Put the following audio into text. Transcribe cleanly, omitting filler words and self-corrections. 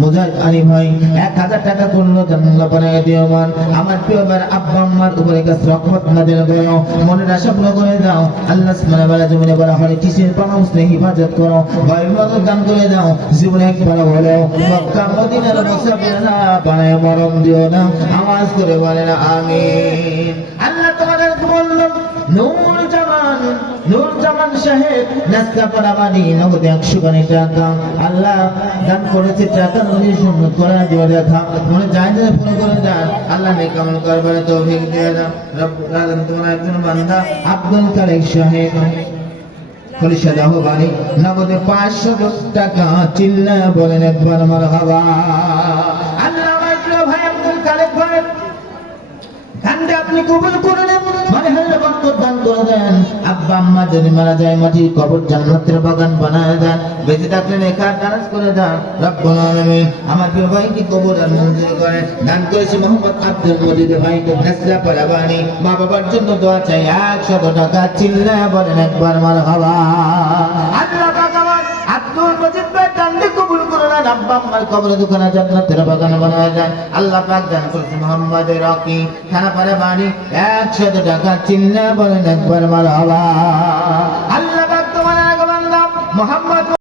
মুজাহিদ আলী ভাই 1000 টাকা করলো জান্নাত বানায় দিও মান। আমার প্রিয় ভাই আব্বা আম্মার উপরে গাছ রহমত নাযিল করো, মনের আশা পূর্ণ করে দাও। আল্লাহ সুবহানাহু ওয়া তাআলা জমিনে বলা হয় কিসের পানা মুসলিম হিফাজত করো, ভাই মদত দান করে দাও। জীবনে একবার হলো মক্কা মদিনার মুসাফির না বানায় মরম দিও না। আওয়াজ করে বলেন আমিন। আল্লাহ তোমাদের বললো নূর জামান সাহেব নাসকাপাড়া বাড়ি নগদ 100 টাকা আল্লাহ দান করেছে। টাকা নদীর সুন্নত করে দিয়ে দেখা মনে যায় যে পুরো করে দেন। আল্লাহ নেক আমল করবার তৌফিক দিয়ে দাও। রব্বুল আলামিন তোমার একজন বান্দা আব্দুল কারিম সাহেব খলিশাদাহ বাড়ি নগদে 500 টাকা চিল্লা বলেন একবার মারহাবা। আল্লাহ আমার প্রিয় ভাই আব্দুল কারিম ভাই দানটা আপনি কবুল করে নেন, মানে হাল্লা বরকত দান করে দেন। আব্বা আম্মা যদি মারা যায় মাটির কবর জান্নাতের বাগান বানায় দেন, বেঁচে থাকলে নেকার দারাজ করে দেন। রব্বুল আলামিন আমার প্রিয় ভাইকে কবর আর মঞ্জুর করে দান করেছে। মোহাম্মদ আব্দুল মজিদ ভাই নাসলা পারাবানি মা বাবার জন্য দোয়া চাই 100 টাকা চিল্লা বলেন একবার মারহাবা। আল্লাহ পাক আমার আব্দুল মজিদ ভাই দানকে কবুল করে নেন, আব্বা আম্মার কবরে দুখানা জান্নাতের বাগান বানায় দেন। আল্লাহ পাক দান করেছে মোহাম্মদ রকি থানা পারাবানি 100 টাকা চিল্লা বলেন একবার মারহাবা। আল্লাহ